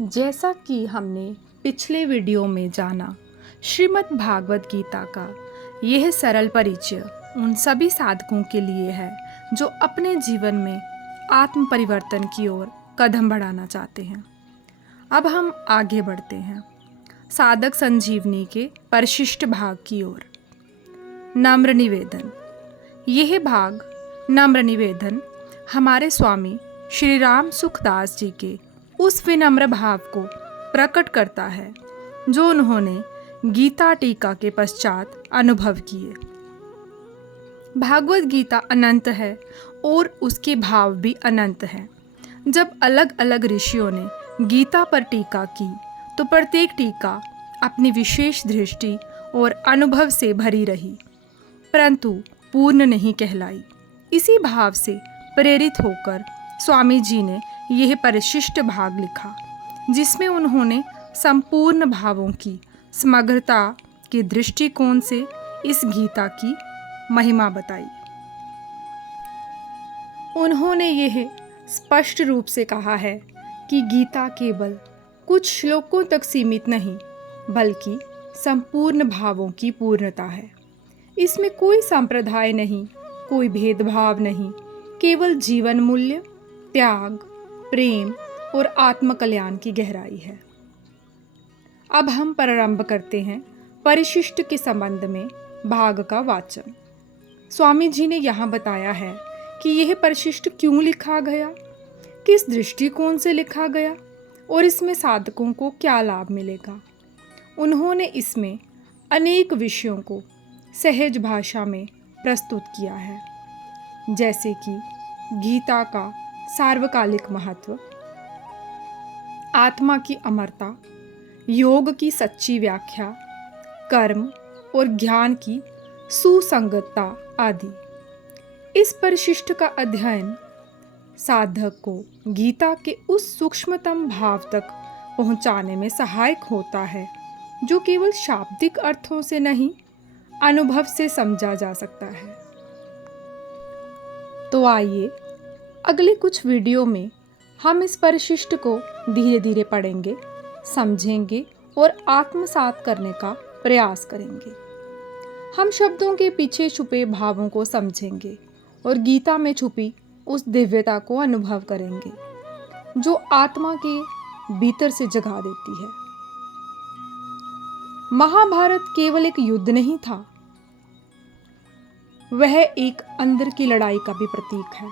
जैसा कि हमने पिछले वीडियो में जाना, श्रीमद् भागवत गीता का यह सरल परिचय उन सभी साधकों के लिए है जो अपने जीवन में आत्म परिवर्तन की ओर कदम बढ़ाना चाहते हैं। अब हम आगे बढ़ते हैं साधक संजीवनी के परिशिष्ट भाग की ओर। नम्र निवेदन। यह भाग नम्र निवेदन हमारे स्वामी श्री राम सुखदास जी के उस विनम्र भाव को प्रकट करता है जो उन्होंने गीता टीका के पश्चात अनुभव किए। भागवत गीता अनंत है और उसके भाव भी अनंत हैं। जब अलग अलग ऋषियों ने गीता पर टीका की तो प्रत्येक टीका अपनी विशेष दृष्टि और अनुभव से भरी रही, परंतु पूर्ण नहीं कहलाई। इसी भाव से प्रेरित होकर स्वामी जी ने यह परिशिष्ट भाग लिखा, जिसमें उन्होंने संपूर्ण भावों की समग्रता के दृष्टिकोण से इस गीता की महिमा बताई। उन्होंने यह स्पष्ट रूप से कहा है कि गीता केवल कुछ श्लोकों तक सीमित नहीं, बल्कि संपूर्ण भावों की पूर्णता है। इसमें कोई संप्रदाय नहीं, कोई भेदभाव नहीं, केवल जीवन मूल्य, त्याग, प्रेम और आत्मकल्याण की गहराई है। अब हम प्रारंभ करते हैं परिशिष्ट के संबंध में भाग का वाचन। स्वामी जी ने यहाँ बताया है कि यह परिशिष्ट क्यों लिखा गया, किस दृष्टिकोण से लिखा गया और इसमें साधकों को क्या लाभ मिलेगा। उन्होंने इसमें अनेक विषयों को सहज भाषा में प्रस्तुत किया है, जैसे कि गीता का सार्वकालिक महत्व, आत्मा की अमरता, योग की सच्ची व्याख्या, कर्म और ज्ञान की सुसंगतता आदि। इस परिशिष्ट का अध्ययन साधक को गीता के उस सूक्ष्मतम भाव तक पहुंचाने में सहायक होता है जो केवल शाब्दिक अर्थों से नहीं, अनुभव से समझा जा सकता है। तो आइए अगले कुछ वीडियो में हम इस परिशिष्ट को धीरे धीरे पढ़ेंगे, समझेंगे और आत्मसात करने का प्रयास करेंगे। हम शब्दों के पीछे छुपे भावों को समझेंगे और गीता में छुपी उस दिव्यता को अनुभव करेंगे जो आत्मा के भीतर से जगा देती है। महाभारत केवल एक युद्ध नहीं था, वह एक अंदर की लड़ाई का भी प्रतीक है।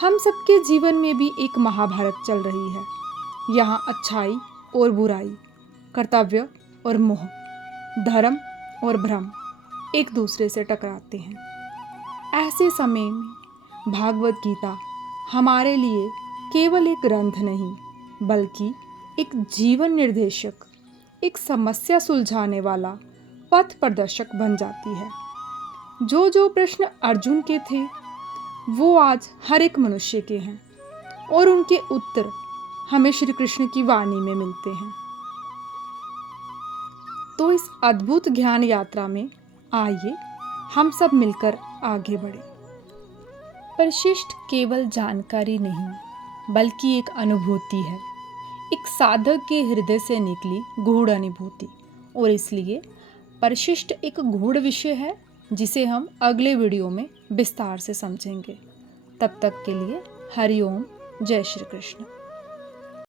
हम सबके जीवन में भी एक महाभारत चल रही है। यहाँ अच्छाई और बुराई, कर्तव्य और मोह, धर्म और भ्रम एक दूसरे से टकराते हैं। ऐसे समय में भागवत गीता हमारे लिए केवल एक ग्रंथ नहीं, बल्कि एक जीवन निर्देशक, एक समस्या सुलझाने वाला पथ प्रदर्शक बन जाती है। जो प्रश्न अर्जुन के थे वो आज हर एक मनुष्य के हैं और उनके उत्तर हमें श्री कृष्ण की वाणी में मिलते हैं। तो इस अद्भुत ज्ञान यात्रा में आइए हम सब मिलकर आगे बढ़ें। परिशिष्ट केवल जानकारी नहीं, बल्कि एक अनुभूति है, एक साधक के हृदय से निकली गूढ़ अनुभूति, और इसलिए परिशिष्ट एक गूढ़ विषय है जिसे हम अगले वीडियो में विस्तार से समझेंगे। तब तक के लिए हरि ओम, जय श्री कृष्ण।